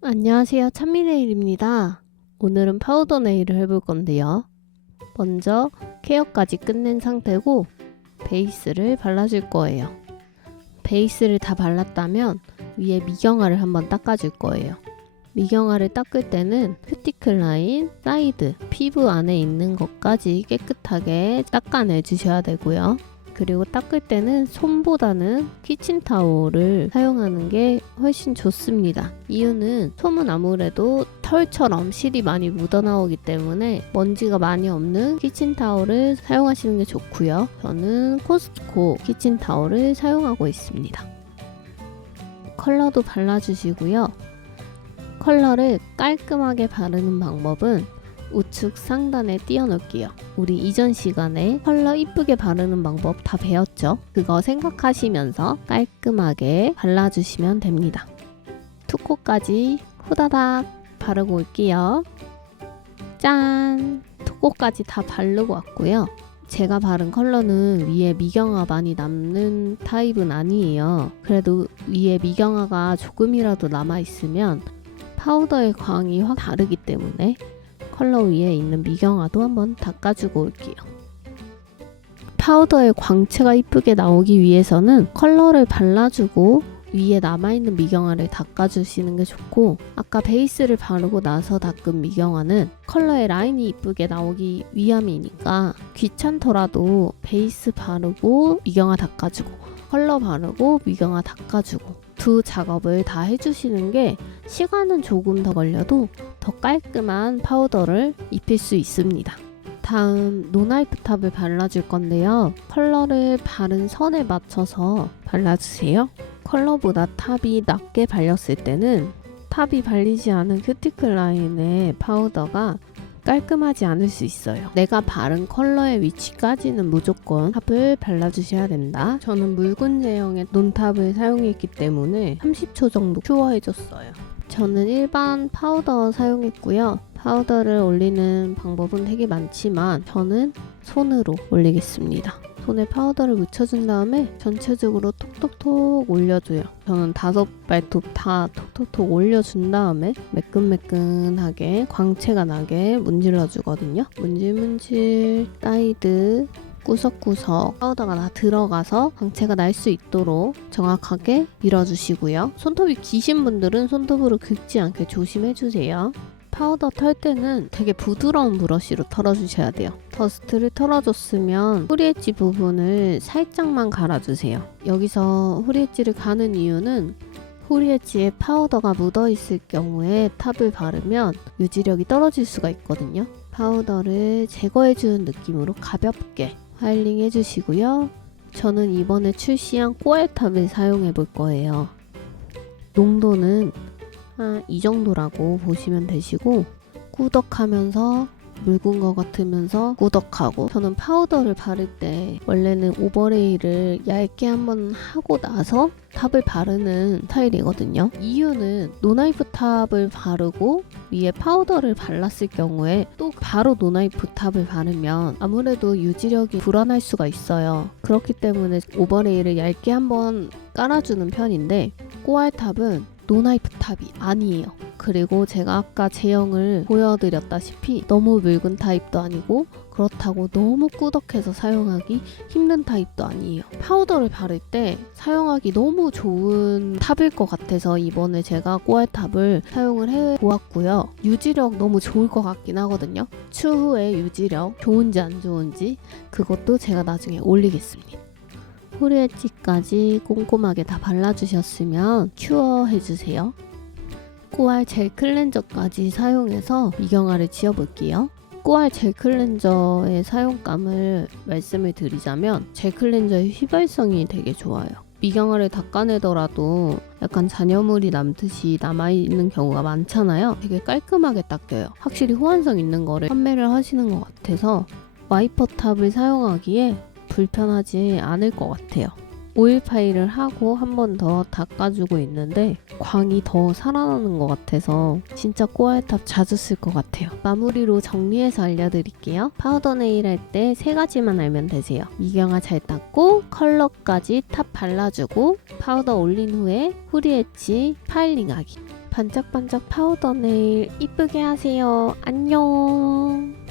안녕하세요, 찬미네일입니다. 오늘은 파우더 네일을 해볼 건데요. 먼저 케어까지 끝낸 상태고 베이스를 발라줄 거예요. 베이스를 다 발랐다면 위에 미경화를 한번 닦아줄 거예요. 미경화를 닦을 때는 큐티클 라인, 사이드, 피부 안에 있는 것까지 깨끗하게 닦아내주셔야 되고요. 그리고 닦을 때는 솜보다는 키친타올을 사용하는 게 훨씬 좋습니다. 이유는 솜은 아무래도 털처럼 실이 많이 묻어나오기 때문에 먼지가 많이 없는 키친타올을 사용하시는 게 좋고요. 저는 코스트코 키친타올을 사용하고 있습니다. 컬러도 발라주시고요. 컬러를 깔끔하게 바르는 방법은 우측 상단에 띄워놓을게요. 우리 이전 시간에 컬러 이쁘게 바르는 방법 다 배웠죠? 그거 생각하시면서 깔끔하게 발라주시면 됩니다. 투코까지 후다닥 바르고 올게요. 짠! 투코까지 다 바르고 왔고요. 제가 바른 컬러는 위에 미경화 많이 남는 타입은 아니에요. 그래도 위에 미경화가 조금이라도 남아있으면 파우더의 광이 확 다르기 때문에 컬러 위에 있는 미경화도 한번 닦아주고 올게요. 파우더의 광채가 이쁘게 나오기 위해서는 컬러를 발라주고 위에 남아있는 미경화를 닦아주시는 게 좋고, 아까 베이스를 바르고 나서 닦은 미경화는 컬러의 라인이 이쁘게 나오기 위함이니까 귀찮더라도 베이스 바르고 미경화 닦아주고 컬러 바르고 미경화 닦아주고 두 작업을 다 해주시는 게 시간은 조금 더 걸려도 더 깔끔한 파우더를 입힐 수 있습니다. 다음 노나이프 탑을 발라줄 건데요. 컬러를 바른 선에 맞춰서 발라주세요. 컬러보다 탑이 낮게 발렸을 때는 탑이 발리지 않은 큐티클 라인의 파우더가 깔끔하지 않을 수 있어요. 내가 바른 컬러의 위치까지는 무조건 탑을 발라주셔야 된다. 저는 묽은 제형의 논탑을 사용했기 때문에 30초 정도 큐어해줬어요. 저는 일반 파우더 사용했고요. 파우더를 올리는 방법은 되게 많지만 저는 손으로 올리겠습니다. 손에 파우더를 묻혀준 다음에 전체적으로 톡톡톡 올려줘요. 저는 5발톱 다 톡톡톡 올려준 다음에 매끈매끈하게 광채가 나게 문질러 주거든요. 문질문질 사이드 구석구석 파우더가 다 들어가서 광채가 날 수 있도록 정확하게 밀어주시고요. 손톱이 기신 분들은 손톱으로 긁지 않게 조심해주세요. 파우더 털 때는 되게 부드러운 브러쉬로 털어주셔야 돼요. 더스트를 털어줬으면 후리 엣지 부분을 살짝만 갈아주세요. 여기서 후리 엣지를 가는 이유는 후리 엣지에 파우더가 묻어있을 경우에 탑을 바르면 유지력이 떨어질 수가 있거든요. 파우더를 제거해주는 느낌으로 가볍게 파일링 해주시고요. 저는 이번에 출시한 꼬알탑을 사용해 볼 거예요. 농도는 이 정도라고 보시면 되시고, 꾸덕하면서 묽은 것 같으면서 꾸덕하고, 저는 파우더를 바를 때 원래는 오버레이를 얇게 한번 하고 나서 탑을 바르는 스타일이거든요. 이유는 노나이프 탑을 바르고 위에 파우더를 발랐을 경우에 또 바로 노나이프 탑을 바르면 아무래도 유지력이 불안할 수가 있어요. 그렇기 때문에 오버레이를 얇게 한번 깔아주는 편인데, 꼬알탑은 노나이프 탑이 아니에요. 그리고 제가 아까 제형을 보여드렸다시피 너무 묽은 타입도 아니고 그렇다고 너무 꾸덕해서 사용하기 힘든 타입도 아니에요. 파우더를 바를 때 사용하기 너무 좋은 탑일 것 같아서 이번에 제가 꼬알탑을 사용을 해보았고요. 유지력 너무 좋을 것 같긴 하거든요. 추후에 유지력 좋은지 안 좋은지 그것도 제가 나중에 올리겠습니다. 후리 엣지까지 꼼꼼하게 다 발라주셨으면 큐어 해주세요. 꼬알 젤 클렌저까지 사용해서 미경화를 지워볼게요. 꼬알 젤 클렌저의 사용감을 말씀을 드리자면 젤 클렌저의 휘발성이 되게 좋아요. 미경화를 닦아내더라도 약간 잔여물이 남듯이 남아있는 경우가 많잖아요. 되게 깔끔하게 닦여요. 확실히 호환성 있는 거를 판매를 하시는 것 같아서 와이퍼 탑을 사용하기에 불편하지 않을 것 같아요. 오일 파일을 하고 한 번 더 닦아주고 있는데 광이 더 살아나는 것 같아서 진짜 꼬알탑 자주 쓸 것 같아요. 마무리로 정리해서 알려드릴게요. 파우더 네일 할 때 3가지만 알면 되세요. 미경화 잘 닦고 컬러까지 탑 발라주고 파우더 올린 후에 후리 엣지 파일링하기. 반짝반짝 파우더 네일 이쁘게 하세요. 안녕.